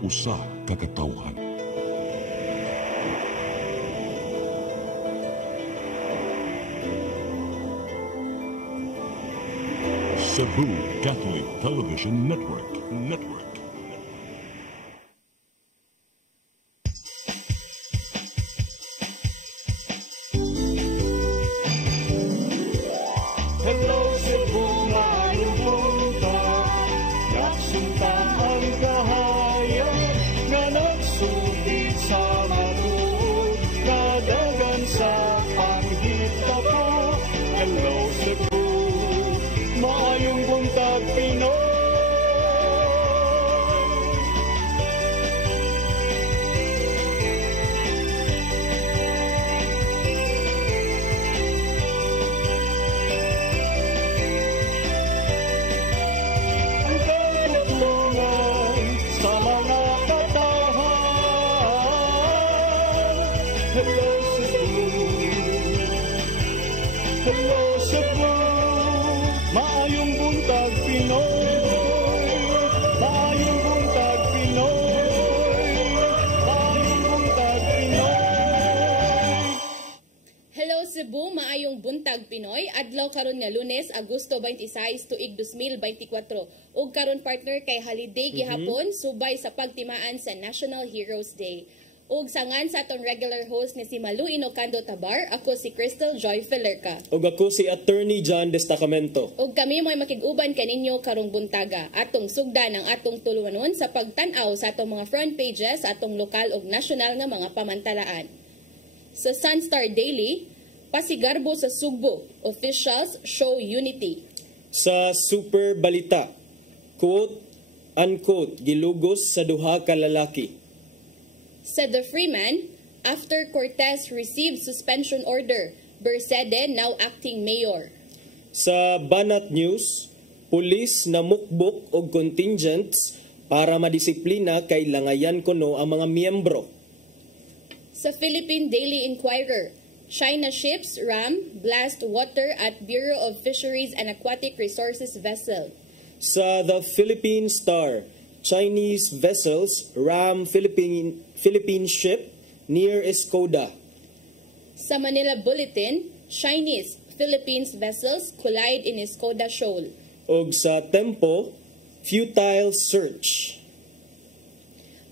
usa ka katawhan. Cebu Catholic Television Network. Hello Cebu, maayong buntag. Nagsunta ang kahayan nga nagsugid sa matuod, nadagan sa panghita ko. Hello Cebu, maayong buntag Pinoy. Hello Cebu, hello Cebu, maayong buntag Pinoy, maayong buntag Pinoy, maayong buntag Pinoy. Hello Cebu, maayong buntag Pinoy. Adlaw karon nga Lunes, Agosto 26 tuig 2024. Ug karon partner kay holiday gihapon subay sa pagtimaan sa National Heroes Day. Ug sangan sa aton regular host ni si Malu Inocando Tabar, ako si Crystal Joy Felerca. Ug ako si Attorney John Destacamento. Ug kami mo'y makig-uban kaninyo karong buntaga. Atong sugdan ang atong tulumanon sa pagtan-aw sa atong mga front pages sa atong lokal ug nasyonal nga mga pamantalaan. Sa Sunstar Daily, pasigarbo sa Sugbo, officials show unity. Sa Super Balita, quote-unquote, gilugos sa duha ka lalaki. Sa The Freeman, after Cortez received suspension order, Bersede now acting mayor. Sa Banat News, pulis na mukbok og contingents para madisiplina kay langayan kuno ang mga miyembro. Sa Philippine Daily Inquirer, China ships ram blast water at Bureau of Fisheries and Aquatic Resources vessel. Sa The Philippine Star, Chinese vessels ram Philippine ship near Escoda. Sa Manila Bulletin, Chinese Philippines vessels collide in Escoda Shoal. Og sa Tempo, futile search.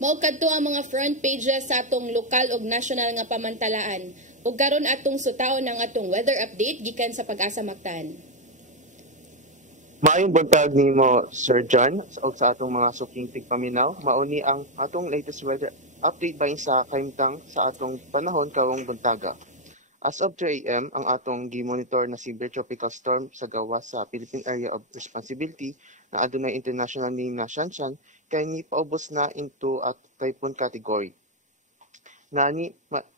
Mao kadto ang mga front pages sa atong lokal ug nasyonal nga pamantalaan. Ug karon atong sutaon ang atong weather update gikan sa Pag-asa Mactan. Maayong buntag nimo Sir John ug sa atong mga suking tigpaminaw. Mauni ang atong latest weather update bahin sa kahimtang sa atong panahon karong buntaga. As of 2 a.m., ang atong gi-monitor na severe tropical storm sa gawas sa Philippine Area of Responsibility na adunay international name na Shanshan kay ni paubos na into at typhoon category. Nani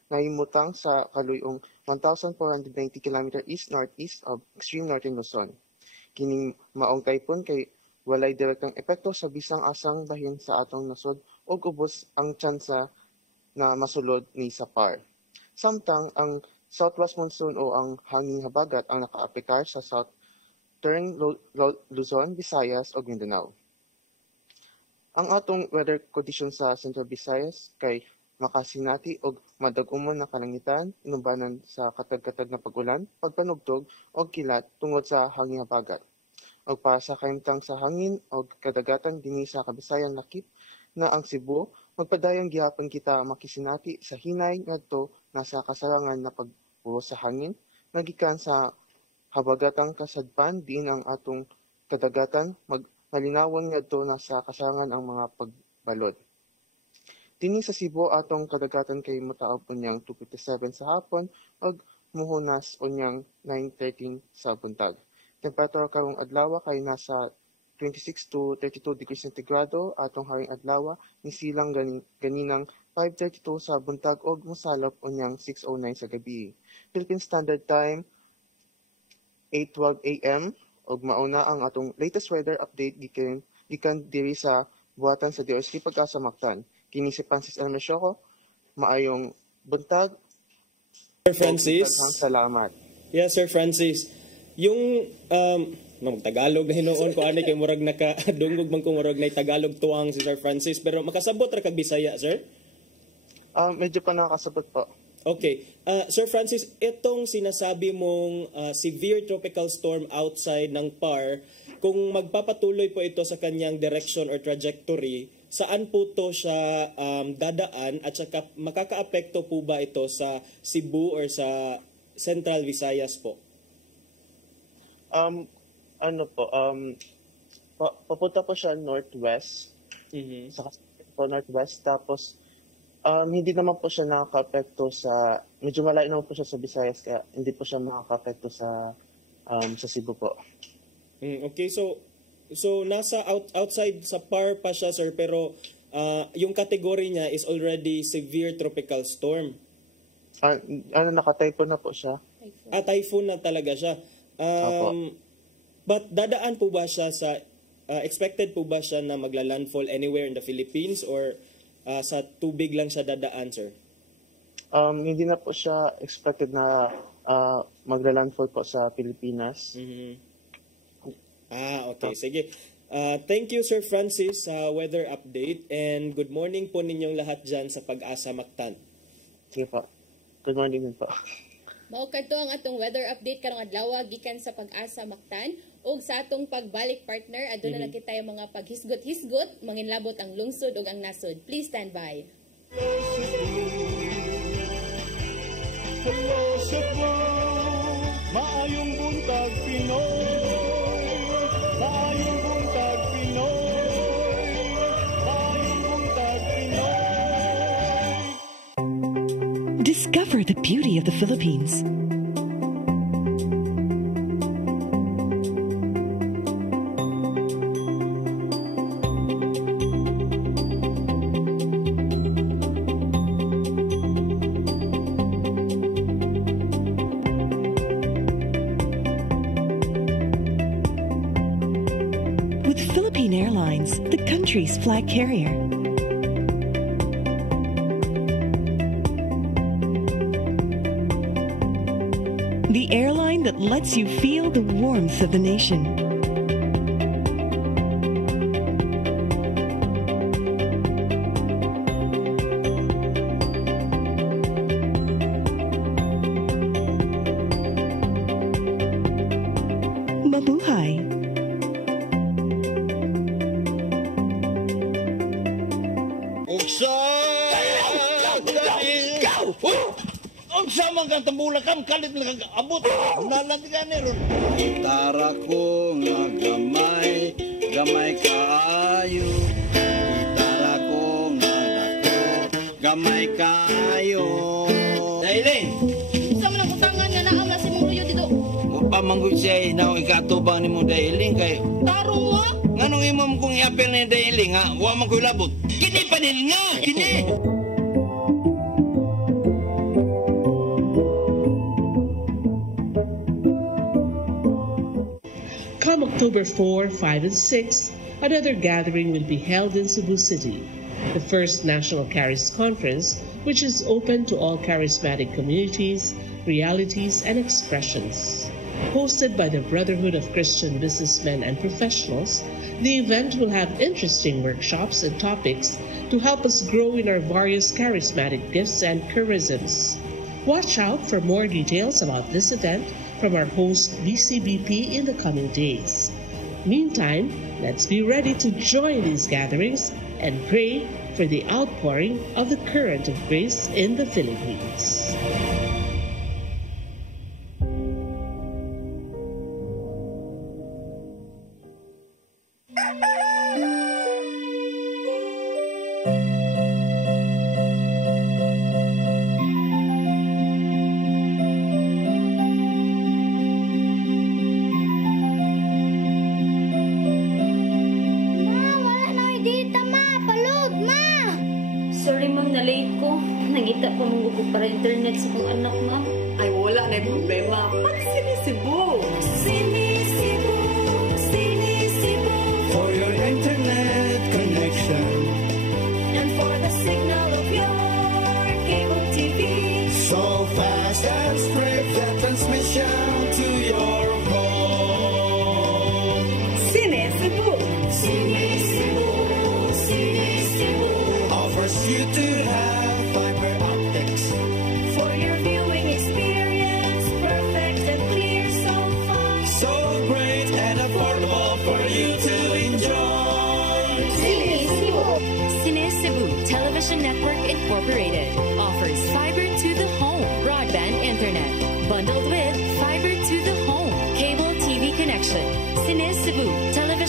nahimutang sa kaluyong 1,490 km east-northeast of extreme northern Luzon. Kining maong typhoon kay walay direktang epekto sa bisang asang bahin sa atong nasod ug ubos ang tsansa na masulod ni Sapar. Samtang ang southwest monsoon o ang hanging habagat ang nakaapekar sa southern Luzon, Visayas ug Mindanao. Ang atong weather condition sa Central Visayas kay makasinati og madag-umon na kalangitan, inubanan sa katag-katag na pag-ulan, pagpanugtog o kilat tungod sa hangin habagat. Og para sa kahimtang sa hangin o kadagatan dinhi sa Kabisayan lakip na ang Cebu, magpadayong gihapon kita makisinati sa hinay ngadto nasa kasarangan na pagbuho sa hangin, nagikan sa habagatang kasadpan din ang atong kadagatan malinawon ngadto nasa kasarangan ang mga pagbalod. Dinhi sa Cebu atong kadagatan kay motaob unyang 2:57 sa hapon ug muhunas unyang 9:13 sa buntag. Temperature karong adlaw kay nasa 26 to 32 degrees centigrado atong haring adlaw ni silang ganinang 5:32 sa buntag ug mosalop unyang 6:09 sa gabi. Philippine Standard Time 8:12 AM ug mauna ang atong latest weather update gikan diri sa buhatan sa DOST Pag-asa Mactan. Kini si Francis Elmercioko. Maayong buntag. Sir Francis. Salamat. Yes, Sir Francis. Yung Tagalog na hinuon ko ani kay murag nakadungog man ko murag na Tagalog tuwang si Sir Francis pero makasabot ra kag Bisaya, sir? Medyo pa nakakasabot po. Okay. Sir Francis, itong sinasabi mong severe tropical storm outside ng PAR, kung magpapatuloy po ito sa kanyang direction or trajectory, saan po to siya dadaan at saka makakaapekto po ba ito sa Cebu or sa Central Visayas po? Papunta po siya northwest. Sa northwest. Tapos, hindi naman po siya nakaka-apekto sa, medyo malayo naman po siya sa Visayas, kaya hindi po siya makaka-apekto sa Cebu po. Okay, so nasa outside sa PAR pa siya, sir, pero yung category niya is already severe tropical storm. Naka-typhoon na po siya. Typhoon na talaga siya. But dadaan po ba siya sa, expected po ba siya na magla-landfall anywhere in the Philippines or sa tubig lang siya dadaan, sir? Hindi na po siya expected na magla-landfall po sa Pilipinas. Okay. Sige. Thank you, Sir Francis, sa weather update. And good morning po ninyong lahat dyan sa Pag-asa Mactan. Sige po. Good morning din po. Mao kadto ang atong weather update karong adlaw gikan sa Pag-asa Mactan ug sa atong pagbalik partner aduna na kita yung mga paghisgot-hisgot manginlabot ang lungsod ug ang nasod. Please stand by. Hello Cebu, maayong buntag Pinoy, maayong buntag Pinoy, maayong buntag Pinoy. Discover the beauty of the Philippines. With Philippine Airlines, the country's flag carrier. The airline that lets you feel the warmth of the nation. Mabuhay. Unsa man kang tambula kam kalit lang abot nalandigan ni ron gitara ko nga gamay kaayo gitara ko nga dako gamay kaayo dailing Unsa man ang utangan nga naa na si mong luyo dito? pamanggoy siya na ikatubang nimo dailing kay Tarong mo? nganong imong kung iapil ni dailing ha wa man koy labot kini panil nga kini. Come October 4, 5, and 6, another gathering will be held in Cebu City, the first National Charis Conference, which is open to all charismatic communities, realities, and expressions. Hosted by the Brotherhood of Christian Businessmen and Professionals, the event will have interesting workshops and topics to help us grow in our various charismatic gifts and charisms. Watch out for more details about this event from our host BCBP in the coming days. Meantime, let's be ready to join these gatherings and pray for the outpouring of the current of grace in the Philippines. Sorry ma'am, na-late ko. Nangita pa mong gugo para internet sa kong anak ma'am. Ay, wala na yung problema. Pag-sinisibo. Sinisibo, sinisibo, for your internet connection And for the signal of your cable TV. so fast and straight the transmission to your home.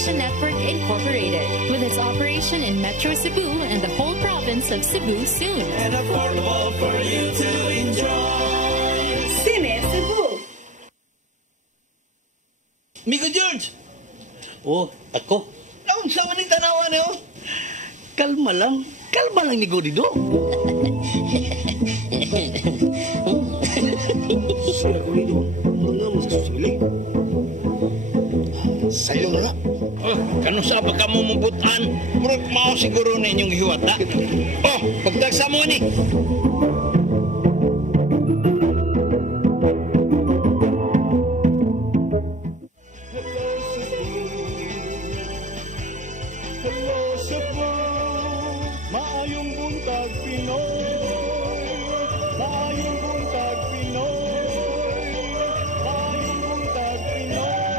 Television Network Incorporated, with its operation in Metro Cebu and the whole province of Cebu soon. And affordable for you to enjoy. Cine Cebu. Migo George! Oh, ako? Naon sa man yung tanawa niyo? Kalma lang ni Godido. Sila Godido, mga mo sa susili. Sa'yo na nga. Oh, kano sa ba ka mo mabutan? Murag mao siguro na inyong hiwata. Oh, pagtagsa mo ni. Hello Cebu, maayong buntag Pinoy. Maayong buntag Pinoy. Maayong buntag Pinoy.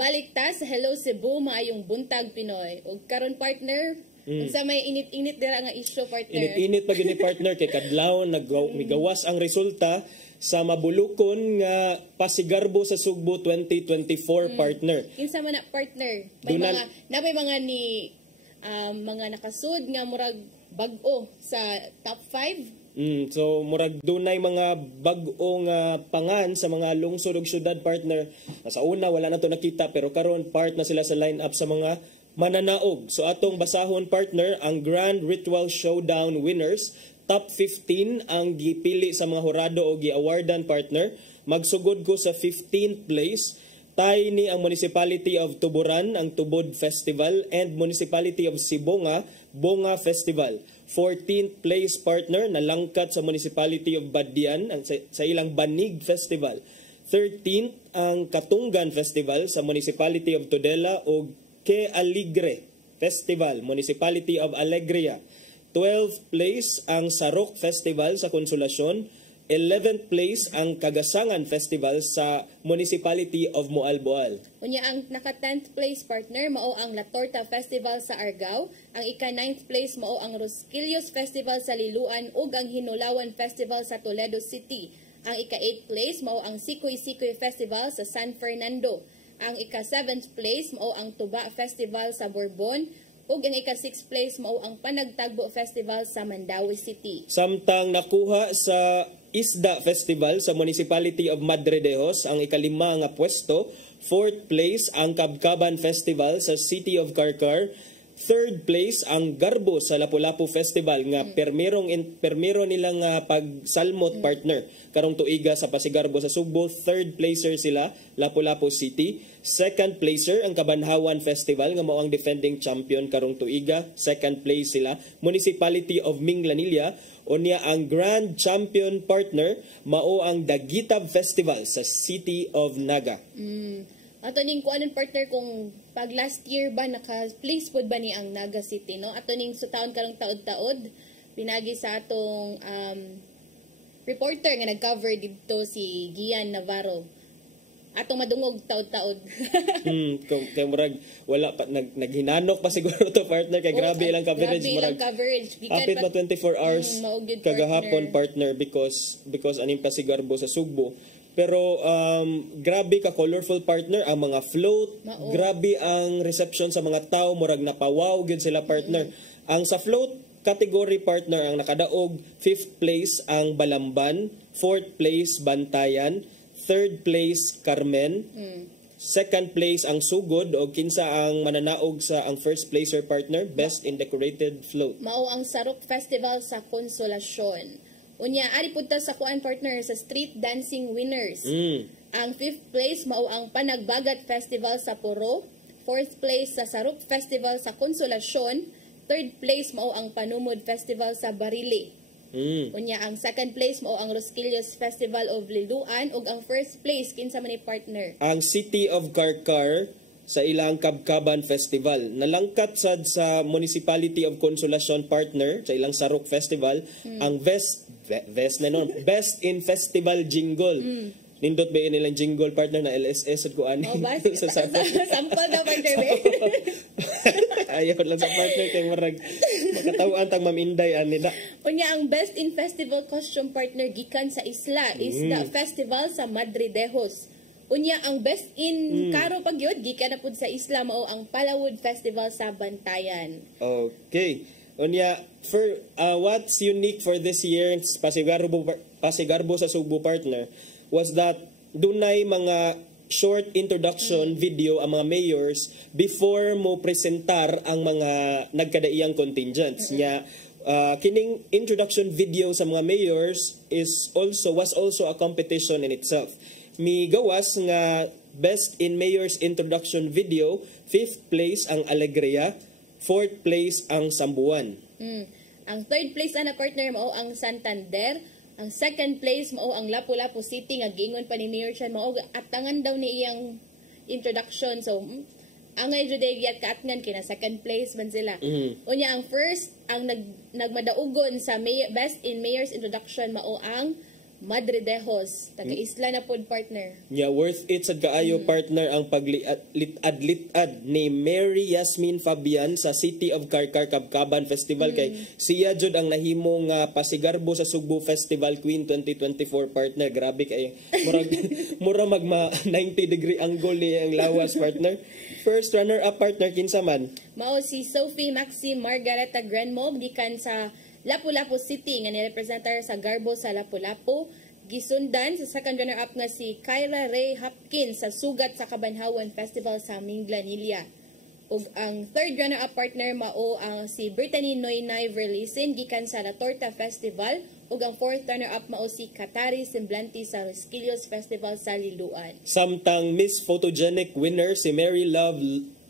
Balik ta sa Hello Cebu, maayong buntag Pinoy. Ug karon partner, sa may init-init dira nga issue partner. Init-init pag ni partner kay kadlaw migawas ang resulta sa mabulukon nga Pasigarbo sa Sugbo 2024 partner. Kinsa man na partner? May mga ni mga nakasud nga murag bag-o sa top 5. So murag dunay mga bag-o nga pangan sa mga lungsod ug syudad partner. Sa una wala na to nakita pero karon part na sila sa lineup sa mga mananaog. So atong basahon partner ang Grand Ritual Showdown winners. Top 15 ang gipili sa mga hurado o gi-awardan partner. Magsugod ko sa 15th place. Tay ni ang Municipality of Tuburan, ang Tubod Festival, and Municipality of Sibonga, Bonga Festival. 14th place partner, nalangkat sa Municipality of Badian, sa ilang Banig Festival. 13th ang Katungan Festival sa Municipality of Tudela o Que Alegre Festival, Municipality of Alegria. 12th place ang Sarok Festival sa Konsolasyon. 11th place ang Kagasangan Festival sa Municipality of Moalboal. Unya ang naka 10th place partner mao ang La Torta Festival sa Argao, ang ika 9th place mao ang Rosquillos Festival sa Liloan ug ang Hinulawan Festival sa Toledo City. Ang ika 8th place mao ang Sikoy Sikoy Festival sa San Fernando. Ang ika 7th place mao ang Tuba Festival sa Bourbon. Ug ang ika-6th place mao ang Panagtagbo Festival sa Mandawi City. Samtang nakuha sa Isda Festival sa Municipality of Madre de Dios ang ika-5 nga pwesto. 4th place ang Kabkaban Festival sa City of Carcar. 3rd place ang Garbo sa Lapu-Lapu Festival nga permero nila nga pagsalmot partner karong tuiga sa Pasigarbo sa Sugbo. 3rd placer sila, Lapu-Lapu City. 2nd placer ang Kabanhawan Festival nga mao ang defending champion karong tuiga. 2nd place sila, Municipality of Minglanilla. Unya ang grand champion partner mao ang Dagitab Festival sa City of Naga. Ato ning kuanon partner kung pag last year ba naka-place pod ba ni ang Naga City, no? Ato ning sutaon karong taod-taod pinagi sa atong reporter nga nag-cover dito si Gian Navarro. Atong madungog taod-taod. Kay murag wala pa naghinanok pa siguro to partner kay grabe lang coverage murag. Apit na 24 hours kagahapon partner because aning Pasigarbo sa Sugbo. Pero grabe ka colorful partner ang mga float, grabe ang reception sa mga tao, murag napawaw gyud sila partner. Ang sa float category partner ang nakadaog 5th place ang Balamban, 4th place Bantayan, 3rd place Carmen, 2nd place ang Sugod o kinsa ang mananaog sa ang first placer partner, best in decorated float. Mao ang Sarok Festival sa Konsolasyon. Unya, ari punta sa kuan partner sa street dancing winners. Ang 5th place mao ang Panagbagat Festival sa Puro. 4th place sa Sarok Festival sa Konsolasyon. 3rd place mao ang Panumod Festival sa Barile. Unya, ang 2nd place mao ang Rosquillos Festival of Liloan ug ang 1st place kinsa man ni partner. Ang City of Carcar sa ilang Kabkaban Festival. Nalangkat sad sa Municipality of Consolacion partner sa ilang Sarok Festival ang Best in Festival Jingle. Nindot ba nilang jingle partner na LSS at kuan? Sa sample daw partner. Ayaw lang sa partner kay marag makatawan tang maminday anida. Unya ang Best in Festival Costume partner gikan sa Isla Festival sa Madre de Dios. Unya ang best in karo pagyod gikan na pud sa isla mao ang Palawod Festival sa Bantayan. Okay. Unya for what's unique for this year Pasigarbo sa Sugbo partner was that dunay mga short introduction video ang mga mayors before mo presentar ang mga nagkadaiyang contingents. Nya kining introduction video sa mga mayors was also a competition in itself. Migawas nga best in mayor's introduction video, 5th place ang Alegria, 4th place ang Sambuan. Ang 3rd place ana partner mao ang Santander, ang 2nd place mao ang Lapu-Lapu City nga giingon pa ni Mayor siya mao atangan daw ni iyang introduction. So angay jud gyat kaatngan kina 2nd place man sila. Unya ang first ang nagmadaugon sa best in mayor's introduction mao ang Madre Dejos, taga-isla na pod partner. Yeah, worth it sad kaayo partner ang paglitad ni Mary Yasmin Fabian sa City of Carcar Kabkaban Festival kay siya jud ang nahimong Pasigarbo sa Sugbo Festival Queen 2024 partner. Grabe kay mura magma 90-degree angle ni ang lawas partner. First runner-up partner kinsa man? Mao si Sophie Maxim Margareta Granmog gikan sa Lapu-Lapu City nga nirepresentar sa Garbo sa Lapu-Lapu. Gisundan sa second runner-up nga si Kyla Ray Hopkins sa Sugat sa Kabanhawan Festival sa Minglanilla. Ug ang third runner-up partner mao ang si Brittany Noynay Verlisin gikan sa La Torta Festival. Ug ang fourth runner-up mao si Katari Semblante sa Resquilios Festival sa Liloan. Samtang Miss Photogenic winner si Mary Love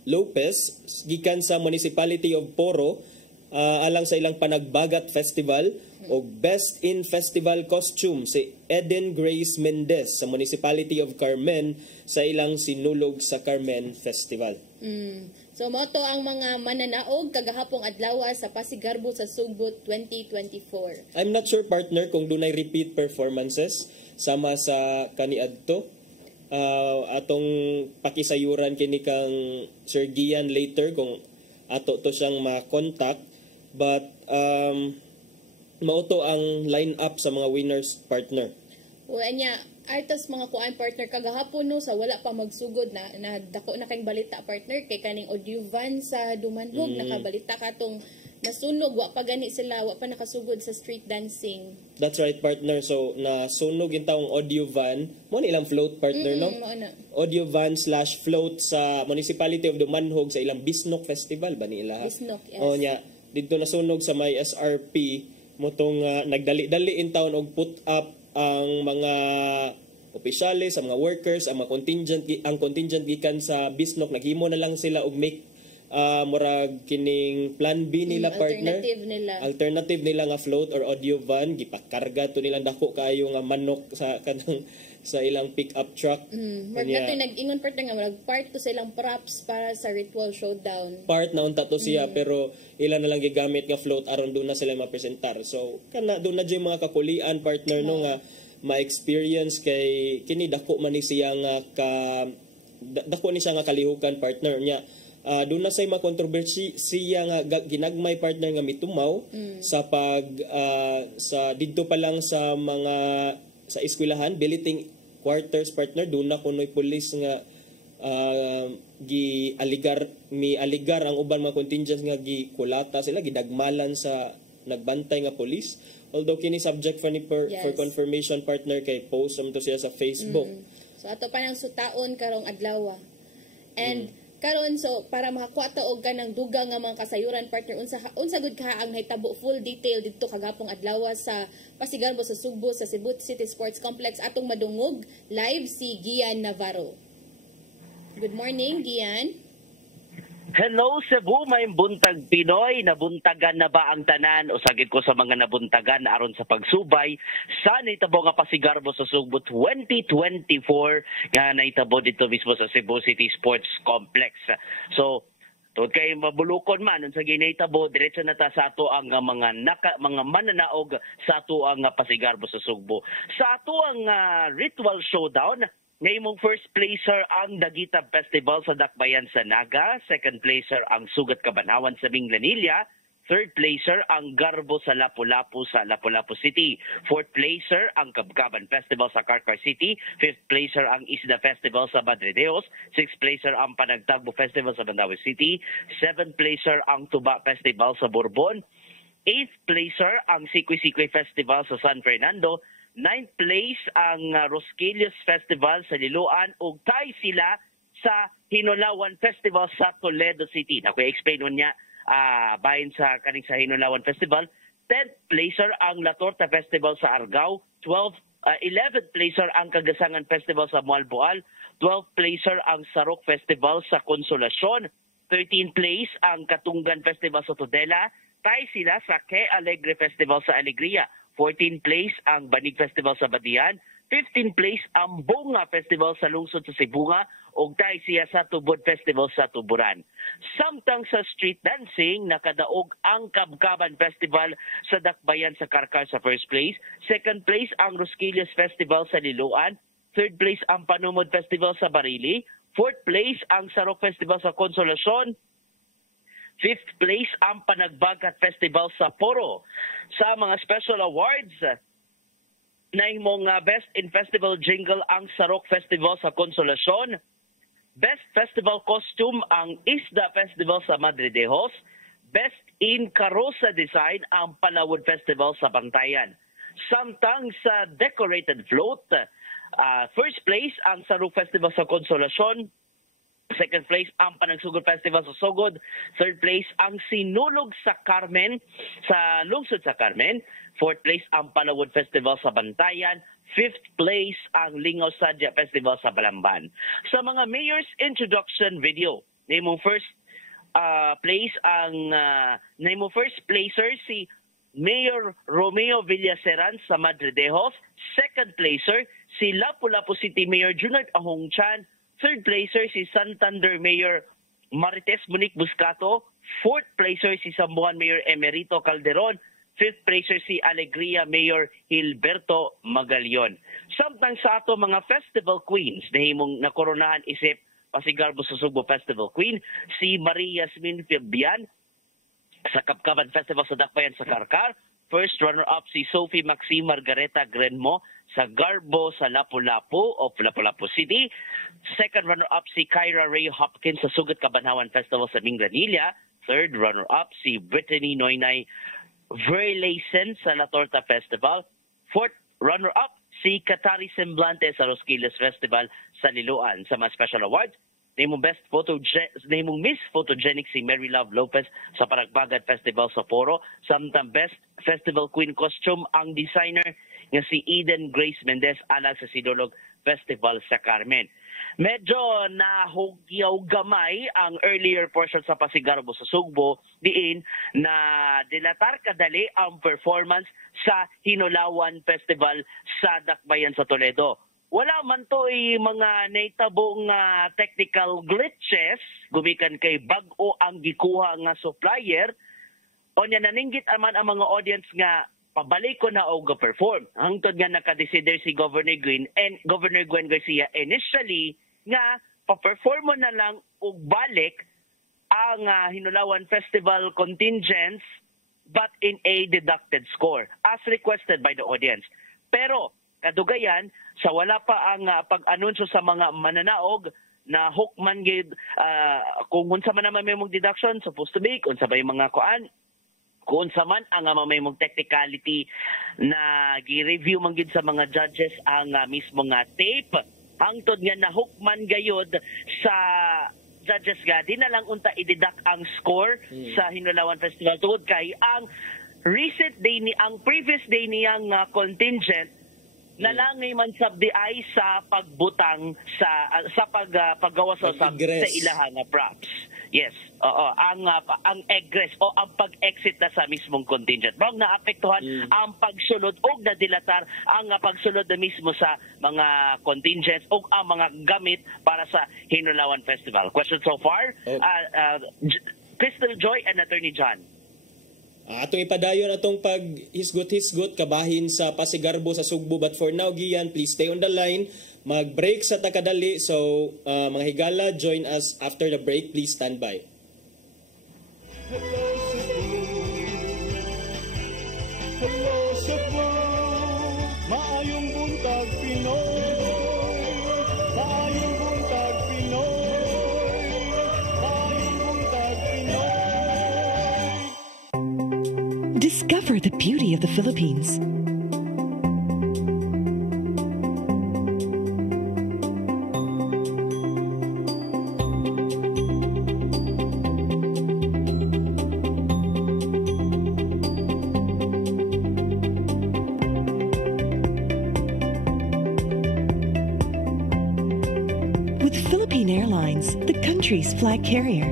Lopez gikan sa Municipality of Poro alang sa ilang Panagbagat Festival o Best in Festival Costume si Eden Grace Mendez sa Municipality of Carmen sa ilang Sinulog sa Carmen Festival. So mao to ang mga mananaog kagahapong adlaw sa Pasigarbo sa Sugbo 2024. I'm not sure partner kung dunay repeat performances sama sa kaniadto. Atong pakisayuran kini kang Sir Gian later kung ato to siyang ma-contact. But mauto ang line-up sa mga winners partner. Wala niya, artas mga kuan partner kagahapon no sa wala pa magsugod na dako na kayong balita partner kay kaning audio van sa Dumanhog nakabalita katong nasunog wa pa gani sila wa pa nakasugod sa street dancing. That's right partner. So nasunog yung taong audio van mo nilang float partner no? Audio van / float sa Municipality of Dumanhog sa ilang Bisnok Festival ba nila? Bisnok, yes. O nya dito nasunog sa may SRP motong nagdali-dali in town og put up ang mga opisyales, ang mga workers, ang contingent gikan sa Bisnok naghimo na lang sila og make murag kining plan B nila partner. Alternative nila nga float or audio van gipakarga to nilang dako kaayo nga manok sa kanang sa ilang pick-up truck. Nato nag-ingon partner nga murag part to sa ilang props para sa ritual showdown. Part na unta to siya pero ilan na lang gigamit nga float aron doon na sila mapresentar. So kana doon na jay mga kakulian partner no nga ma-experience kay kini dako man ni siya nga dako ni siya nga kalihukan partner niya. Doon na say mga kontrobersi siya nga ginagmay partner nga mitumaw sa sa didto pa lang sa mga sa eskwelahan billeting quarters partner doon na kunoy pulis nga aligar ang uban mga contingents nga gikulata sila gidagmalan sa nagbantay nga pulis, although kini subject for confirmation partner kay post to siya sa Facebook. So ato pa nang sutaon karong adlaw and karon so para makakuha ta og kanang dugang nga mga kasayuran partner unsa gud ka ang hitabo full detail didto kagapong adlaw sa Pasigarbo sa Sugbo sa Cebu City Sports Complex atong madungog live si Gian Navarro. Good morning Gian. Hello Cebu, may buntag Pinoy, nabuntagan na ba ang tanan o sagid ko sa mga nabuntagan aron sa pagsubay sa nahitabo nga Pasigarbo sa Sugbo 2024 nga nahitabo dito mismo sa Cebu City Sports Complex. So tungod kay mabulukon man unsa ginahitabo diretso na ta sa ato ang mga mananaog sa ato ang Pasigarbo sa Sugbo. Sa ato ang ritual showdown nga imong first placer ang Dagita Festival sa Dakbayan sa Naga, second placer ang Sugat Kabanhawan sa Minglanilla, Third placer ang Garbo sa Lapu-Lapu sa Lapu-Lapu City. Fourth placer ang Kabkaban Festival sa Carcar City. Fifth placer ang Isla Festival sa Madrideos. Sixth placer ang Panagtagbo Festival sa Mandaue City. Seventh placer ang Tuba Festival sa Bourbon. Eighth placer ang Sikwi-Sikwi Festival sa San Fernando. Ninth place ang Rosquillos Festival sa Liloan. Ug tay sila sa Hinulawan Festival sa Toledo City. Naku-explain niya bahin sa kaning sa Hinulawan Festival. 10th placer ang La Torta Festival sa Argao. 11th placer ang Kagasangan Festival sa Moalboal. 12th placer ang Sarok Festival sa Consolacion. 13th place ang Katungan Festival sa Tudela. Tay sila sa Que Alegre Festival sa Alegria. 14th place ang Banig Festival sa Badian. 15th place ang Bunga Festival sa Lungsod sa Sibunga ug tay siya sa Tubod Festival sa Tuburan. Samtang sa street dancing nakadaog ang Kabkaban Festival sa Dakbayan sa Carcar sa first place. Second place ang Rosquillos Festival sa Liloan. Third place ang Panumod Festival sa Barili. Fourth place ang Sarok Festival sa Consolacion. Fifth place ang Panagbagat Festival sa Poro. Sa mga special awards, nahimong Best in Festival Jingle ang Sarok Festival sa Consolacion. Best Festival Costume ang Isda Festival sa Madridejos. Best in Karosa Design ang Palawod Festival sa Bantayan. Samtang sa Decorated Float, first place ang Sarok Festival sa Consolacion. Second place ang Panagsugod Festival sa Sogod. Third place ang Sinulog sa Carmen sa Lungsod sa Carmen. Fourth place ang Palawod Festival sa Bantayan. Fifth place ang Lingaw Sadya Festival sa Balamban. Sa mga mayor's introduction video, namong first placer si Mayor Romeo Villaseran sa Madridejos. Second placer si Lapu-Lapu City Mayor Junard Ahong Chan. Third placer si Santander Mayor Marites Monique Buscato. Fourth placer si Sambuan Mayor Emerito Calderon. Fifth placer si Alegria Mayor Hilberto Magalion. Samtang sa ato mga festival queens na himong nakoronahan isip Pasigarbo sa Subo Festival Queen, si Maria Yasmin Fabian sa Kabkaban Festival sa Dakbayan sa Carcar. First runner-up si Sophie Maxine Margareta Grenmo sa Garbo sa Lapu-Lapu of Lapu-Lapu City. Second runner-up si Kyra Ray Hopkins sa Sugat Kabanhawan Festival sa Mingranilla. Third runner-up si Brittany Noynay Verlaysen sa La Torta Festival. Fourth runner-up si Katari Semblante sa Rosquillos Festival sa Liloan. Sa mga special awards, namong Miss Photogenic si Mary Love Lopez sa Panagbagat Festival sa Poro. Samtang Best Festival Queen Costume ang designer nga si Eden Grace Mendez alang sa Sidolog Festival sa Carmen. Medyo nahugyaw gamay ang earlier portion sa Pasigarbo sa Sugbo diin na dilatar kadali ang performance sa Hinulawan Festival sa Dakbayan sa Toledo. Wala man to mga naitabong technical glitches gumikan kay bag-o ang gikuha nga supplier o nya naninggit aman ang mga audience nga pabalik ko na og perform. Hangtod nga nakadesider si Governor Gwen Garcia initially nga pa-perform mo na lang og balik ang Hinulawan Festival contingents but in a deducted score as requested by the audience. Pero kadugayan sa wala pa ang pag-anunsyo sa mga mananaog na hukman gid kung unsa man naman may mong deduction supposed to be unsa ba yung mga kung unsa man ang may mong technicality na gi-review man gid sa mga judges ang mismo nga tape hangtod nga nahukman gayod sa judges nga di na lang unta i-deduct ang score sa Hinulawan Festival tungod kay ang previous day niyang contingent nalangay man sabdi ay sa pagbutang sa paggawa sa ilahan na props. Yes, ang egress o ang pag-exit na sa mismong contingent. Bang naapektuhan ang pagsulod o nadilatar ang pagsulod na mismo sa mga contingents o ang mga gamit para sa Hinulawan Festival. Question so far? Crystal Joy and Attorney John. Atong ipadayon atong pag-hisgot-hisgot kabahin sa Pasigarbo sa Sugbo. But for now, Gian, please stay on the line. Mag-break sa takadali. So, mga higala, join us after the break. Please stand by. Hello, Cebu. Hello Cebu, maayong buntag Pinoy. Maayong buntag Pinoy. Maayong buntag Pinoy. Discover the beauty of the Philippines. With Philippine Airlines, the country's flag carrier.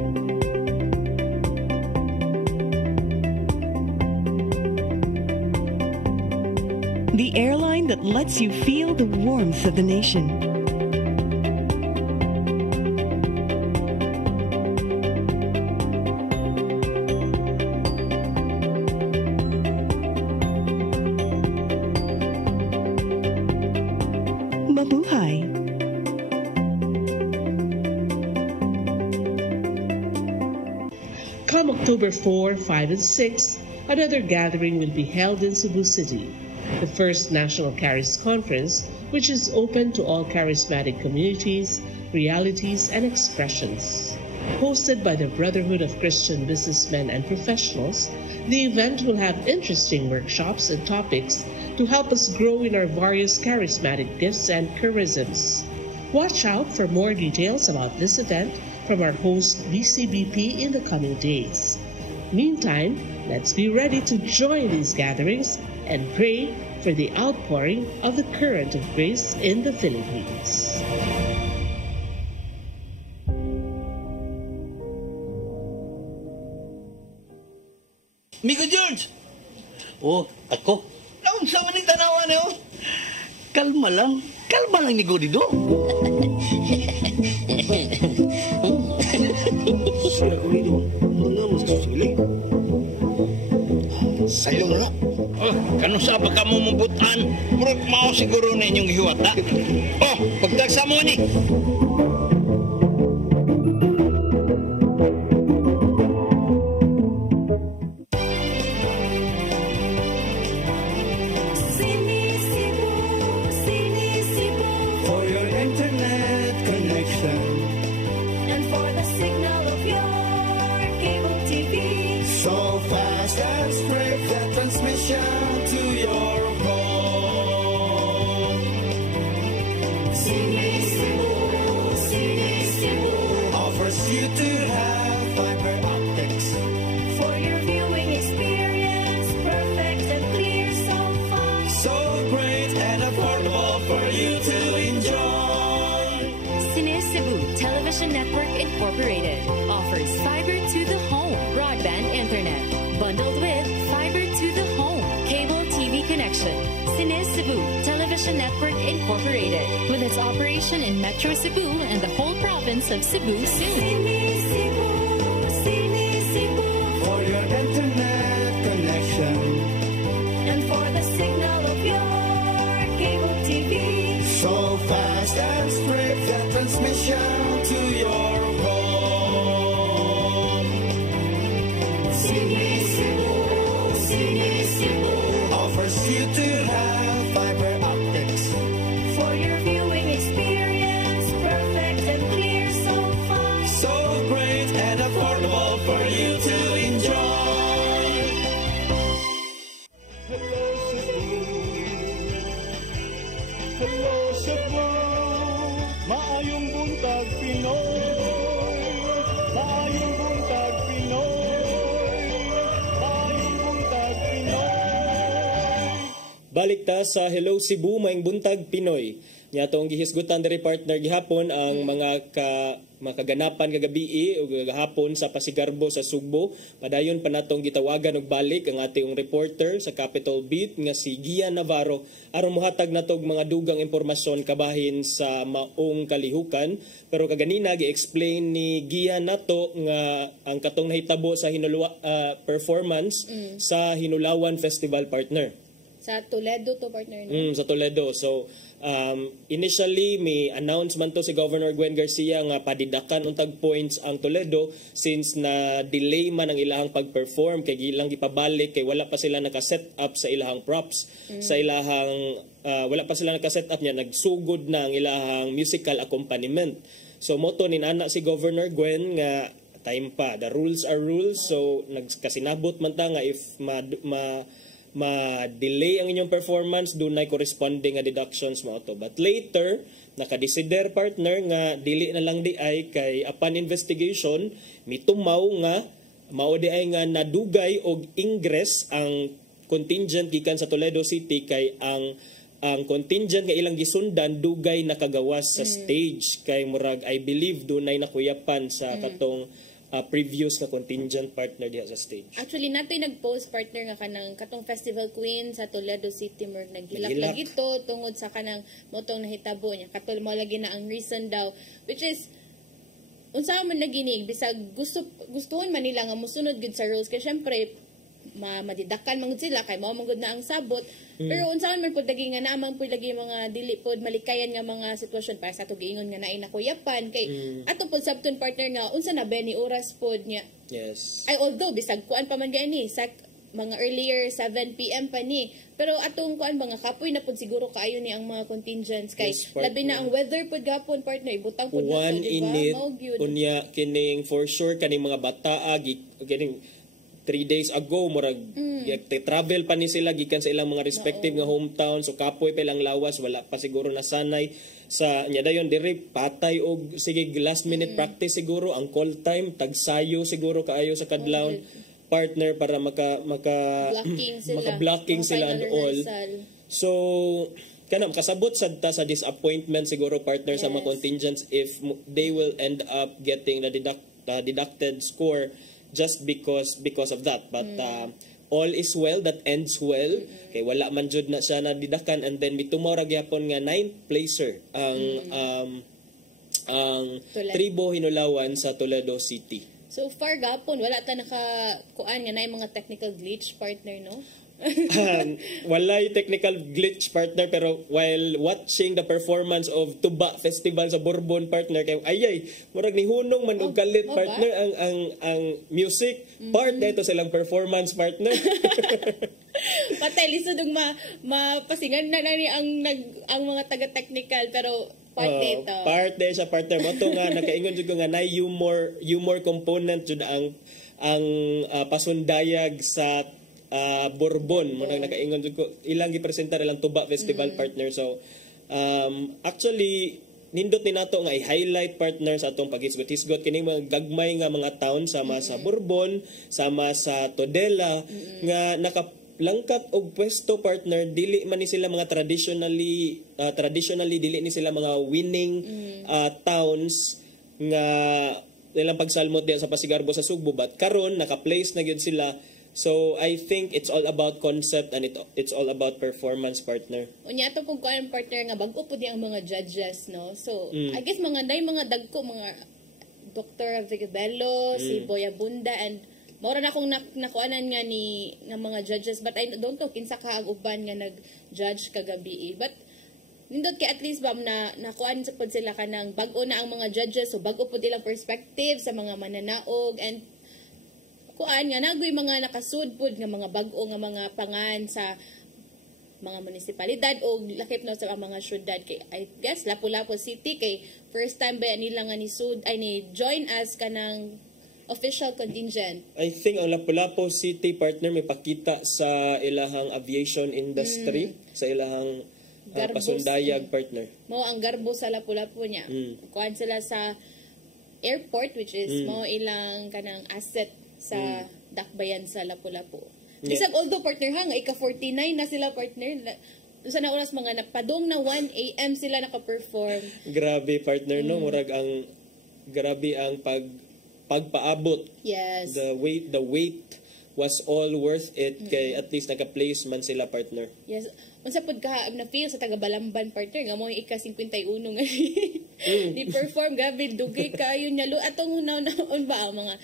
The airline that lets you feel the warmth of the nation. Mabuhay. Come October 4, 5, and 6, another gathering will be held in Cebu City, the first National Charis Conference, which is open to all charismatic communities, realities, and expressions. Hosted by the Brotherhood of Christian Businessmen and Professionals, the event will have interesting workshops and topics to help us grow in our various charismatic gifts and charisms. Watch out for more details about this event from our host BCBP in the coming days. Meantime, let's be ready to join these gatherings and pray for the outpouring of the current of grace in the Philippines. Migo George! Oh, ako? Naon sa maning tanawa niyo? Kalma lang ni Godido. Sila ko nito. Mga mo sa susili. Sayo na lang. Oh, kano sa ba ka mo mabutan? Murag mao siguro na inyong hiwata. Oh, pagdagsa mo ni. For your internet connection And for the signal of your cable TV. so fast and straight the transmission to your home. Cine Cebu Offers you to have fiber optics. for your viewing experience, perfect and clear so far. So great and affordable for you to enjoy. Cine Cebu Television Network Incorporated offers fiber to the home broadband internet bundled with fiber to the home cable TV connection. Cine Cebu Television Network Incorporated with its operation in Metro Cebu and the whole province of Cebu soon. Cine Cebu For your internet connection. and for the signal of your cable TV. So fast and straight the transmission to your home. Cine Cebu Offers you to have fiber optics. for your viewing experience, perfect and clear so far. So great and affordable for you to enjoy. Hello Cebu. Hello Cebu. Maayong buntag Pinoy. Maayong buntag Pinoy. Maayong buntag Pinoy. Balik ta sa Hello Cebu, maing buntag Pinoy. Nya tong gihisgutan diri partner gihapon ang mga makaganapan kagabi o gahapon sa Pasigarbo sa Sugbo. Padayon pa natong gitawagan og balik ang ating reporter sa Capital Beat nga si Gian Navarro aron mohatag natog mga dugang impormasyon kabahin sa maong kalihukan. Pero kaganina gi-explain ni Gian nato nga ang katong nahitabo sa performance sa Hinulawan Festival partner. Sa Toledo to partner no. Sa Toledo. So initially may announcement to si Governor Gwen Garcia nga padidakan untag points ang Toledo since na delay man ang ilahang pag-perform kay gilang gipabalik kay wala pa sila naka-set up sa ilahang props sa ilahang wala pa sila naka-set up niya, nagsugod na ang ilahang musical accompaniment. So moto ni nana si Governor Gwen nga time pa, the rules are rules, so nagkasinabot man ta nga if ma-delay ang inyong performance, dunay corresponding nga deductions mo to. But later, nakadesider partner nga dili na lang di ay kay upon investigation, mitumaw nga mao di ay nga nadugay og ingress ang contingent gikan sa Toledo City kay ang contingent nga ilang gisundan dugay nakagawas sa stage kay murag I believe dunay nakuyapan sa katong previous na contingent partner diha sa stage. Actually, natoy nag-post partner nga kanang katong Festival Queen sa Toledo City murag naghilak lagi to tungod sa kanang motong nahitabo niya. Katol mo lagi na ang reason daw which is unsa man naginig bisag gustuhon man nila nga mosunod gud sa rules kay syempre madidakan man sila kay mao man gud na ang sabot. Pero unsaon man pud lagi nga naman pud lagi mga dili pud malikayan nga mga sitwasyon para sa ato giingon nga naay nakuyapan kay ato pud sabton partner nga unsa na ba ni oras pud niya. Yes. Ay although bisag kuan pa man gani sa mga earlier 7 PM pa ni pero atong kuan mga kapoy na pud siguro kaayo ni ang mga contingents kay labi na ang weather pud gapon partner ibutang pud na init unya kining for sure kaning mga bataa kining 3 days ago murag travel pa ni sila gikan sa ilang mga respective nga hometown so kapoy pa ilang lawas wala pa siguro nasanay sa nya dayon diri patay og sige last minute practice siguro ang call time tagsayo siguro kaayo sa kadlawon partner para maka blocking sila and all so kanang kasabot sad ta sa disappointment siguro partner sa mga contingents if they will end up getting the deducted score just because of that but all is well that ends well kay wala man jud na siya nadidakan and then mitumaw ra gyapon nga 9th placer ang Tribo Hinulawan sa Toledo City. So far gapon wala ta nakakuan nga nay mga technical glitch partner no. Walay technical glitch partner pero while watching the performance of Tuba Festival sa Bourbon partner kay ayay murag ni hunong man og kalit partner ang music part dito silang performance partner. Patay lisod og mapasingan na ni ang mga taga technical pero part dito. Part de sa partner mo to nga nakaingon jud ko nga nay humor component jud ang pasundayag sa Bourbon mo nang nakaingon jud ko ilang gipresentar ilang Tuba Festival partner so actually nindot ni nato nga i-highlight partner sa atong paghisgot-hisgot kini mga gagmay nga mga town sama sa Bourbon sama sa Todela nga nakalangkat og pwesto partner dili man ni sila mga traditionally dili ni sila mga winning towns nga nilang pagsalmot diya sa Pasigarbo sa Sugbo but karon naka-place na gyud sila. So I think it's all about concept and it's all about performance partner. Unya to pug kuan partner nga bag-o pud ang mga judges no. So I guess mga dagko mga Dr. Vigabello, si Boya Bunda and mora na akong nakuanan nga ni nga mga judges but I don't know kinsa ka ang uban nga nag-judge kagabi but nindot kay at least ba na nakuan sa pud sila kanang bag-o na ang mga judges so bag-o pud ilang perspective sa mga mananaog and kuan nga nagoy mga nakasud pud nga mga bag-o nga mga pangan sa mga munisipalidad o lakip na sa mga syudad kay I guess Lapu-Lapu City kay first time ba nila nga ni join as kanang official contingent. I think ang Lapu-Lapu City partner may pakita sa ilahang aviation industry sa ilahang pasundayag partner. Mo ang garbo sa Lapu-Lapu niya. Kuan sila sa airport which is mo ilang kanang asset sa dakbayan sa Lapu-Lapu. Bisag although partner nga ika-49 na sila partner. Sa na oras mga napadong na 1 AM sila naka-perform. Grabe partner no, murag ang grabe ang pagpaabot. Yes. The wait was all worth it kay at least naka-place man sila partner. Yes. Unsa pud ka na feel sa taga Balamban partner nga mo ika-51 nga ni perform gabi dugay kayo nyalo atong hunaw-naon ba ang mga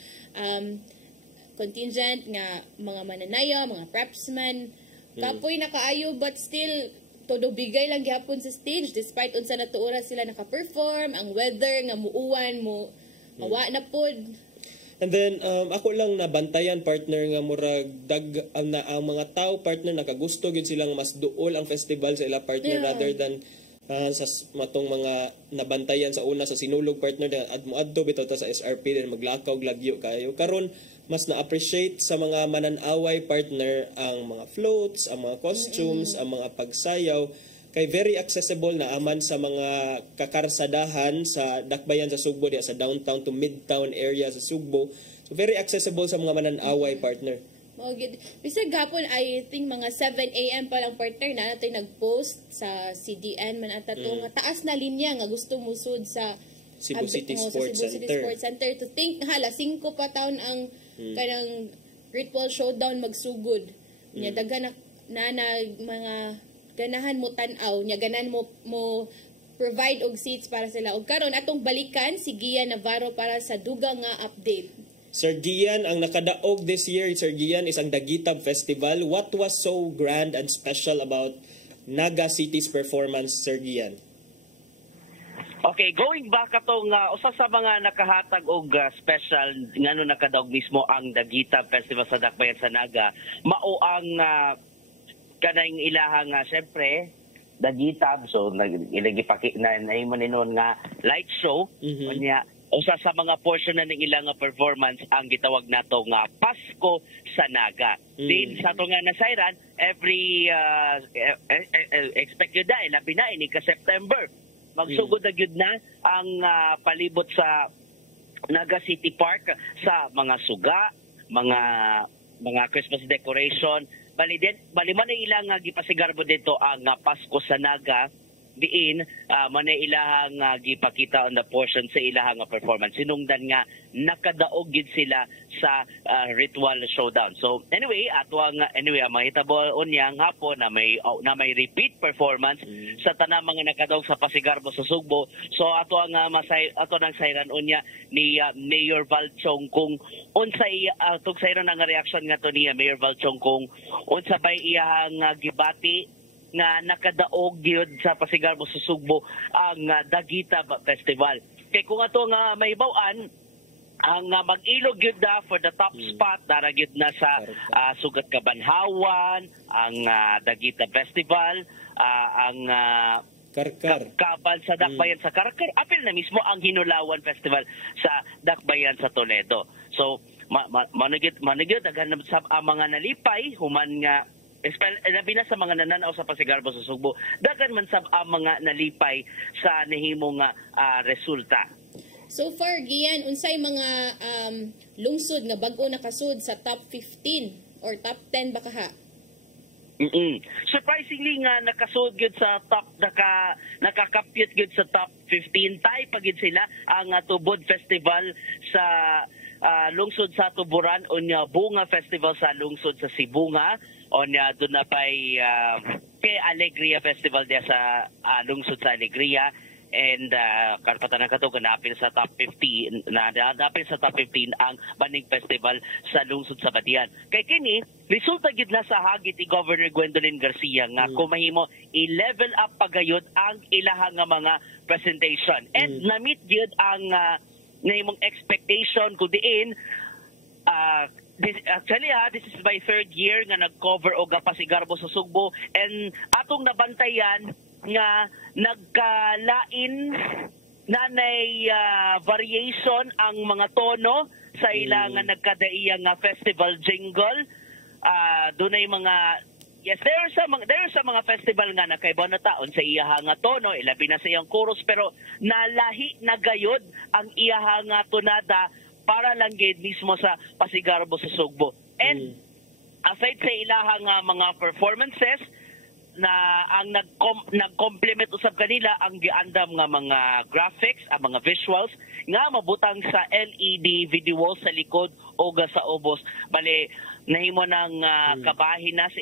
contingent nga mga mananaya, mga prepsman Kapoy nakaayo but still todo bigay lang gyapon sa stage despite unsa na tuora sila naka-perform, ang weather nga muuwan mo mawa na pod. And then ako lang nabantayan partner nga murag ang mga tao partner nakagusto gyud silang mas duol ang festival sa ila partner rather than sa matong mga nabantayan sa una sa sinulog partner na adto bitaw ta sa SRP din maglakaw glagyo kayo karon mas na-appreciate sa mga mananaway partner ang mga floats, ang mga costumes, ang mga pagsayaw kay very accessible na aman sa mga kakarsadahan sa dakbayan sa Sugbo diya sa downtown to midtown area sa Sugbo. So very accessible sa mga mananaway partner. Bisag gapon I think mga 7 AM pa lang partner na natin nag-post sa CDN man ata to nga taas na linya nga gusto musud sa Cebu City Sports Center to think hala 5 pa taon ang kanang ritual showdown magsugod nya daghan na mga ganahan mo tan-aw nya ganan mo provide og seats para sila og karon atong balikan si Gian Navarro para sa dugang nga update. Sir Gian, ang nakadaog this year, Sir Gian, is ang Dagitab Festival. What was so grand and special about Naga City's performance, Sir Gian? Okay, going back atong usa sa mga nakahatag og special ngano nakadaog mismo ang Dagitab Festival sa Dakbayan sa Naga, mao ang kanang ilahang syempre Dagitab, so ilagipaki na mo ninon nga light show nya usa sa mga portion na ng ilang performance ang gitawag nato nga Pasko sa Naga. Din sa ato nga nasayran every expect yun dahil labi na ini ka September magsugod na gyud na ang palibot sa Naga City Park sa mga suga, mga Christmas decoration. Bali man ilang gipasigarbo dito ang Pasko sa Naga diin man ilahang gipakita on the portion sa ilahang performance. Sinungdan nga nakadaog gid sila sa ritual showdown. So anyway, ang mahitabo unyang hapon na may repeat performance sa tanang mga nakadaog sa Pasigarbo sa Sugbo. So ato nang sayran unya ni Mayor Valchong kung unsay tug sayran ang reaction nga to ni Mayor Valchong kung unsa bay iyang gibati nga nakadaog gyud sa Pasigarbo sa Sugbo ang Dagitab Festival. Kay kung ato nga mahibaw-an ang mag-ilog gyud na for the top spot dara gyud na sa Sugat Kabanhawan, ang Dagitab Festival, ang Karkar. Kabal sa Dakbayan sa Karkar. Apil na mismo ang Hinulawan Festival sa Dakbayan sa Toledo. So manigid daghan ang mga nalipay human nga labi na sa mga nananaw sa Pasigarbo sa Sugbo, daghan man sab ang mga nalipay sa nahimong resulta. So far, Gian, unsay mga lungsod nga bag-o nakasud sa top 15 or top 10 ba kaha? Surprisingly nga nakasud gyud sa top nakakapyut gyud sa top 15 tay pagid sila ang Tubod Festival sa lungsod sa Tuburan unya Bunga Festival sa lungsod sa Sibunga onya doon na pa'y kay Alegria Festival diya sa lungsod sa Alegria and karapatan na kato ganapin sa top 15 ang Banig Festival sa lungsod sa Batian. Kay kini resulta gid na sa hagit ni Governor Gwendolyn Garcia nga kung mahimo i-level up pagayod ang ilahang mga presentation and na-meet gyud ang nahimong expectation ko diin this is my third year nga nag-cover og Pasigarbo sa Sugbo and atong nabantayan nga nagkalain nanay variation ang mga tono sa ilang nagkadaiyang festival jingle. Dunay mga there are some mga festival nga nakaibaw na taon sa iyahang tono, ilabi na sa iyang chorus pero nalahi na gayod ang iyahang tonada para lang gid mismo sa Pasigarbo sa Sugbo. And aside sa ilahang mga performances na ang nag-complement usab kanila ang giandam nga mga graphics, ang mga visuals nga mabutang sa LED video wall sa likod o sa ubos. Bale nahimo nang kabahin na sa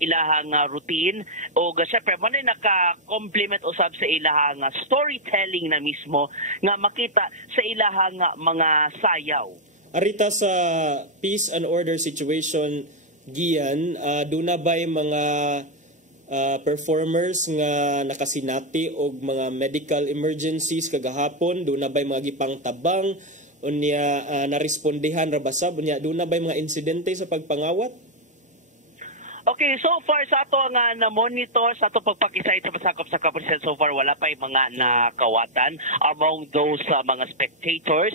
ilahang routine o syempre man naka-complement usab sa ilahang storytelling na mismo nga makita sa ilahang mga sayaw. Arita sa peace and order situation Gian, doon na ba'y mga performers nga nakasinati og mga medical emergencies kagahapon? Doon na ba'y mga gipang tabang? Unya narespondihan ra basab? Unya doon na ba'y mga insidente sa pagpangawat? Okay, so far sa ato nga na-monitor, sa ato pagpakisay sa pasakop sa kapulisan, so far wala pa yung mga nakawatan among those mga spectators.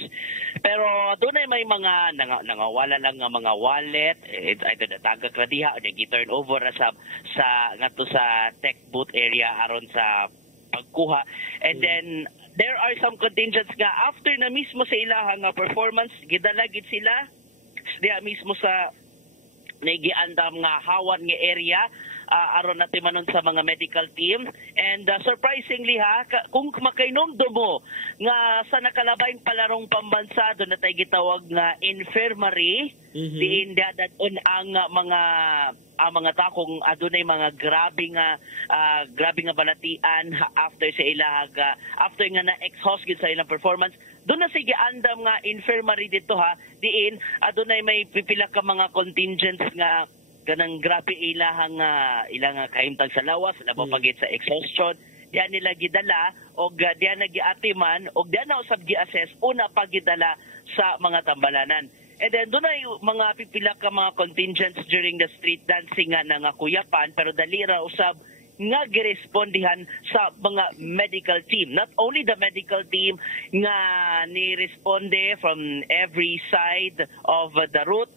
Pero doon ay may mga nangawala lang nga mga wallet, either natagak na diha o nag-turn over sa ngadto sa tech booth area aron sa pagkuha. And then there are some contingents nga after na mismo sa ilahang performance, gidalagid sila diha mismo sa nagiandam nga hawan nga area aron natin manon sa mga medical team. And surprisingly kung makainomdo mo nga sa nakalabayng palarong pambansa doon na tayo gitawag nga infirmary, diin dadon ang mga takong adunay mga grabe nga balatian after sa ilag after nga na exhaust gid sa ilang performance. Doon na sige andam nga infirmary dito diin adunay may pipila ka mga contingents nga ganang grabe ilang kahimtang sa lawas labaw pagit sa exhaustion. Diyan nila gidala og diyan nagiatiman og diyan na usab gi-assess una pagidala sa mga tambalanan. And then doon ay mga pipila ka mga contingents during the street dancing nga nangakuyapan pero dali ra usab nga girespondihan sa mga medical team. Not only the medical team nga ni-responde from every side of the route.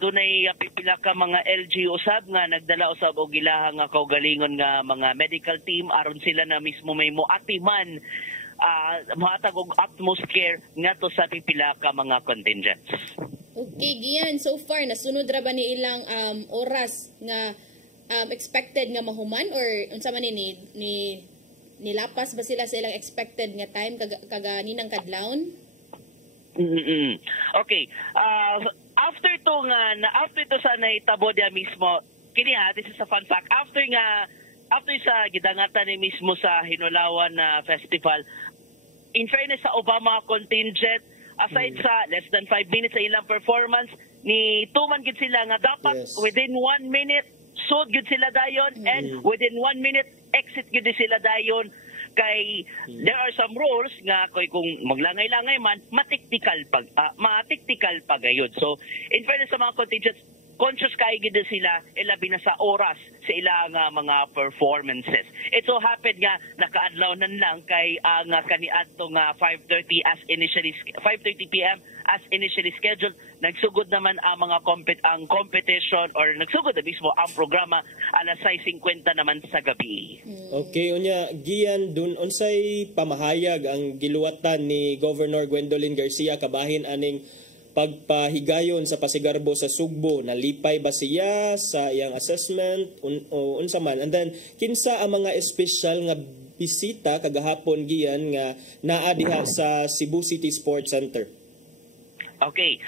Doon ay pipila ka mga LG usab nga nagdala usab og ilahang nga kaugalingon nga mga medical team aron sila na mismo may moatiman mahatag og utmost care ngadto sa pipila ka mga contingents. Okay, Gian, so far nasunod ra ba ni ilang oras nga expected nga mahuman or unsa man ni nilapas ba sila sa ilang expected nga time kaganinang kadlawon? Okay. After to sa naitabo dia mismo, kini this is a fun fact. After sa gidangatan ni mismo sa Hinulawan festival, in fairness sa Obama contingent, aside sa less than 5 minutes sa ilang performance, ni tuman gid sila nga dapat within 1 minute sud gid sila dayon and within 1 minute exit gid sila dayon kay there are some rules nga kung maglangay-langay man matiktikal pagayod. So in fairness sa mga contingents, conscious kay gid sila ilabi na sa oras sa ilang mga performances. It so happened nga nakaadlawnan lang kay ang kaniadto nga 5:30 PM as initially scheduled. Nagsugod naman ang mga competition or nagsugod na mismo ang programa alas 6:50 naman sa gabi. Okay, unya Gian, dun unsay pamahayag ang giluwatan ni Governor Gwendolyn Garcia kabahin aning pagpahigayon sa Pasigarbo sa Sugbo? Nalipay ba siya sa iyang assessment o unsa man? And then kinsa ang mga espesyal nga bisita kagahapon Gian nga naa diha sa Cebu City Sports Center? Okay.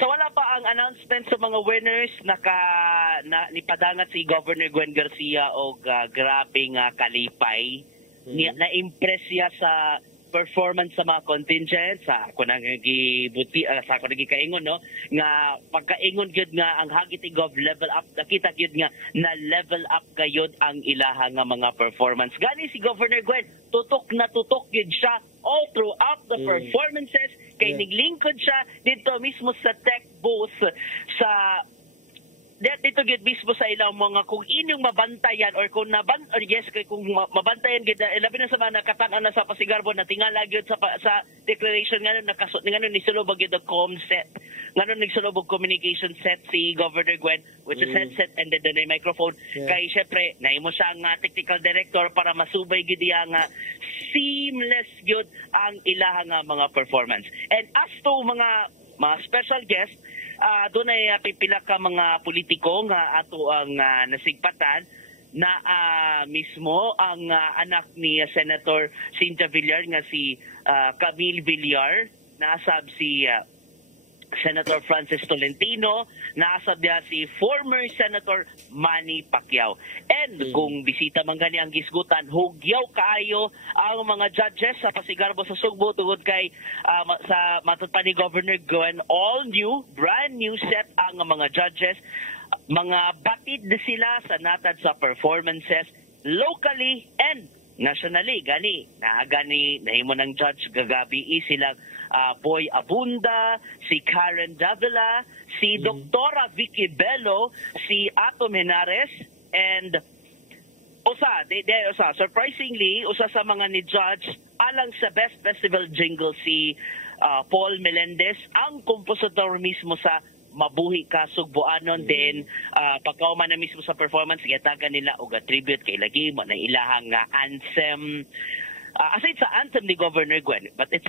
So wala pa ang announcement sa mga winners nipadangat si Governor Gwen Garcia og grabe nga kalipay. Na-impress siya sa performance sa mga contingents sa ako nagibuti sa ako nagikaingon no nga pagkaingon gyud nga ang Hagiti Gov level up nakita gyud nga na level up gayud ang ilaha nga mga performance. Gani si Governor Gwen tutok gyud siya all throughout the performances kay niglingkod siya dito mismo sa tech booth sa dito gid mismo sa ilang mga kung inyong mabantayan or kung kung mabantayan gid labi na sa mga nakatan-an na sa Pasigarbo na tingala gyud sa declaration nga nakasot ngano ni sulobog gyud ang com set ngano nagsulobog communication set si Governor Gwen which is headset and then the microphone kay syempre naimo siya nga technical director para masubay gid nga seamless gyud ang ilaha nga mga performance. And as to mga special guests, doon ay pipila ka mga politiko nga ato ang nasigpatan na mismo ang anak ni Senator Cynthia Villar nga si Camille Villar, naasab si Senator Francis Tolentino, naasab niya si former Senator Manny Pacquiao. And kung bisita man gani ang gisgutan, hugyaw kaayo ang mga judges sa Pasigarbo sa Sugbo tungod kay sa matod pa ni Governor Gwen, all new, brand new set ang mga judges. mga batid sila sa natad sa performances locally and nationally. Gani nahimo ng judge gagabi silang Boy Abunda, si Karen Davila, si Doktora Vicky Bello, si Atom Henares, and surprisingly, usa sa mga ni judge alang sa Best Festival Jingle si Paul Melendez, ang kompositor mismo sa Mabuhi Ka Sugboanon. Then pagkauman na mismo sa performance, gitagan nila og tribute kay lagi mo na ilahang anthem. Aside sa anthem ni Governor Gwen, but it's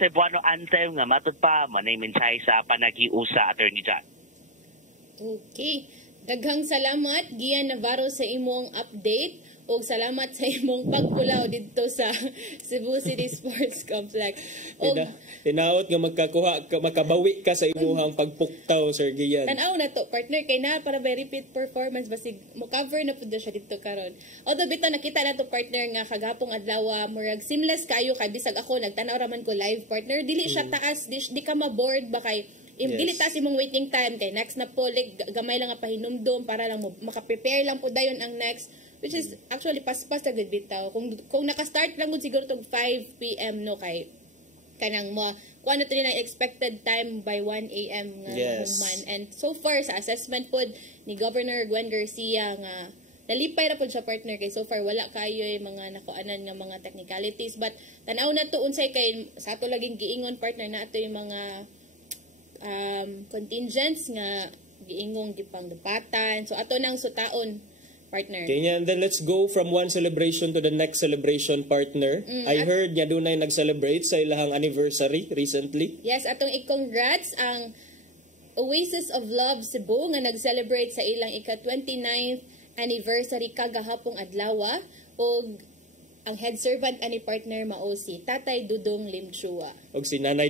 Cebuano anthem nga matud pa manay mensahe sa panagiusa, Attorney John. Okay. Daghang salamat Gian Navarro sa imong update o salamat sa imong pagpulaw dito sa Cebu City Sports Complex. Tinaot nga makabawi ka sa imuhang pagpuktaw, Sir Gian. Tanaw na to, partner, kay na para by repeat performance basig mo cover na pud siya dito karon. Although bitaw nakita na to, partner, nga kagapong adlaw murag seamless kayo kay bisag ako nagtanaw raman ko live, partner, dili siya taas, di ka ma-board ba kay dili taas imong waiting time kay next na po gamay lang nga pahinumdom para lang maka-prepare lang po dayon ang next, which is actually paspas na gud bitaw. Kung naka-start lang gud siguro tog 5 PM no kay kanang mo kuan to na expected time by 1 AM nga human. And so far sa assessment pod ni Governor Gwen Garcia nga nalipay ra pod siya, partner, kay so far wala kayo mga nakuanan nga mga technicalities, but tanaw na to unsay kay sa ato laging giingon, partner, na ato yung mga contingents nga giingong gipanggapatan, so ato nang sutaon, partner. Okay, and then let's go from one celebration to the next celebration, partner. I heard nga dunay nag-celebrate sa ilahang anniversary recently. Yes, atong i-congrats ang Oasis of Love Cebu nga nag-celebrate sa ilang ika-29th anniversary kagahapong adlaw, og ang head servant ani partner mao si Tatay Dudong Limchua. Og si Nanay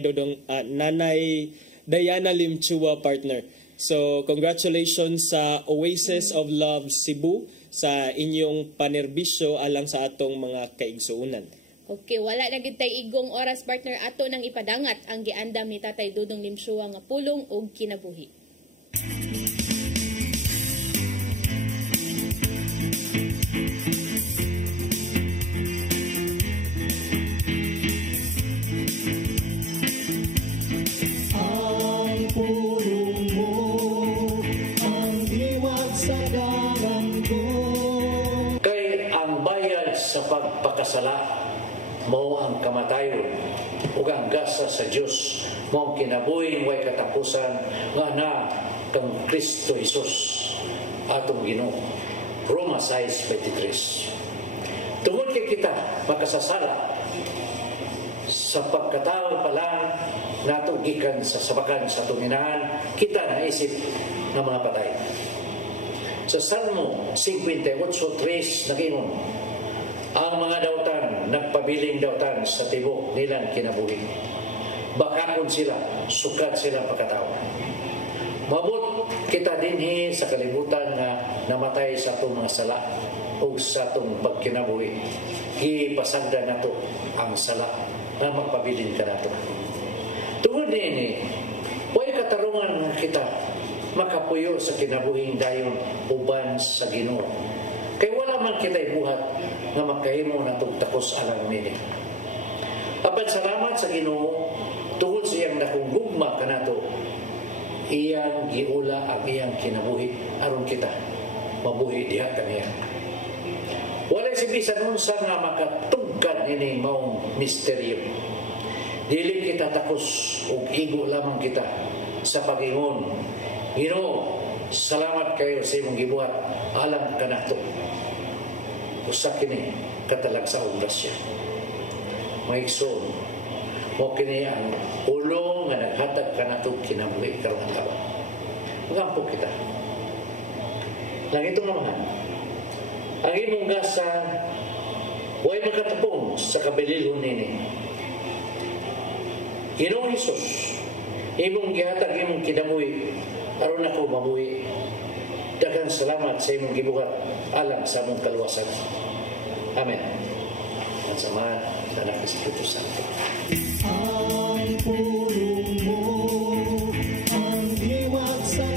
Diana Limchua, partner. So, congratulations sa Oasis of Love Cebu sa inyong panerbisyo alang sa atong mga kaigsuunan. Okay, wala na gid tay igong oras, partner, ato nang ipadangat ang giandam ni Tatay Dudong Limchua nga pulong og kinabuhi. Pagpakasala mo ang kamatayon ug ang gasa sa Dios mo ang kinabuhing way katapusan nga na kang Kristo Jesus atong Ginoo. Roma 6:23. Tungod kay kita makasasala sa pagkatao pa lang nato gikan sa sabakan sa tuminahan, kita naisip na mga patay. Sa Salmo 58:3 nagingon, ang mga dautan, nagpabiling dautan sa tibok nilang kinabuhi. Bakakon sila, sukat silang pagkatao. Mabot kita dinhi sa kalibutan na namatay sa itong mga sala o sa itong pagkinabuhi. Ipasagda na ito ang sala na magpabiling ka na ito. Tungod nini, huwag katarungan kita makapuyo sa kinabuhing dayon uban sa Ginoo. Kaya wala man kita'y buhat nga makahimo na tugtakos alang nini. Apan salamat sa Ginoo tungod sa iyang nakugugma kanato, iyang giula ang iyang kinabuhi aron kita mabuhi diha kaniya. Wala si bisan unsa nga makatugkad nini maong misteryo. Dili kita takos ug igo lamang kita sa pagingon, Ginoo, salamat kayo sa imong gibuhat alang kanato. Usa kini katalagsaong grasya. Maigsoon, mo kini ang ulong nga naghatag kanato kinabuhi karong adlaw. Magampo kita. Lang itong naman, ang imong gasa huwag makatapong sa kabililon nini. Ginoong Hesus, imong gihatag imong kinabuhi aron ako mabuhi. Daghang salamat sa imong gibuhat alang sa among kaluwasan. Amen. At samahan sa anak ni Espiritu Santo. Ang pulong mo, ang liwat sa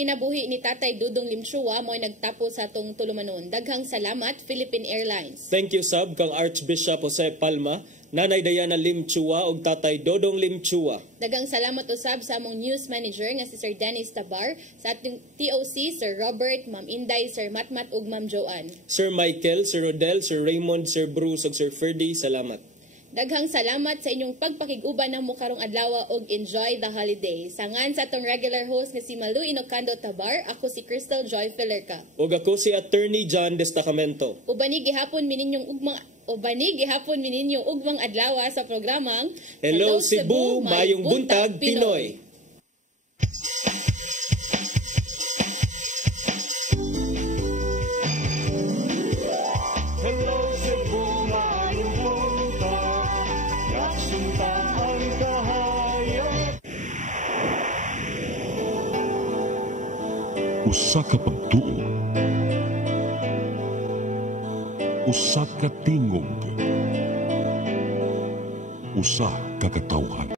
kinabuhi ni Tatay Dudong Limchua mo nagtapos sa atong tulumanon. Daghang salamat, Philippine Airlines. Thank you sab kang Archbishop Jose Palma, Nanay Diana Limchua ug Tatay Dodong Limchua. Daghang salamat usab sa among news manager nga si Sir Dennis Tabar, sa ating TOC Sir Robert, Ma'am Inday, Sir Matmat ug Ma'am Joanne. Sir Michael, Sir Rodel, Sir Raymond, Sir Bruce ug Sir Ferdy, salamat. Daghang salamat sa inyong pagpakiguban ng karong adlaw og enjoy the holiday. Sangan sa atong regular host nga si Malu Inocando Tabar, ako si Crystal Joy Filerca. Ug ako si Attorney John Destacamento. Ubani gihapon mininyong ugmang adlaw sa programang Hello Cebu, Mayong Buntag, Pinoy. Hello Cebu, Mayong Buntag, nagsunta ang kahayag. Usa ka pagtuo, usa ka tingog, usa ka katawhan.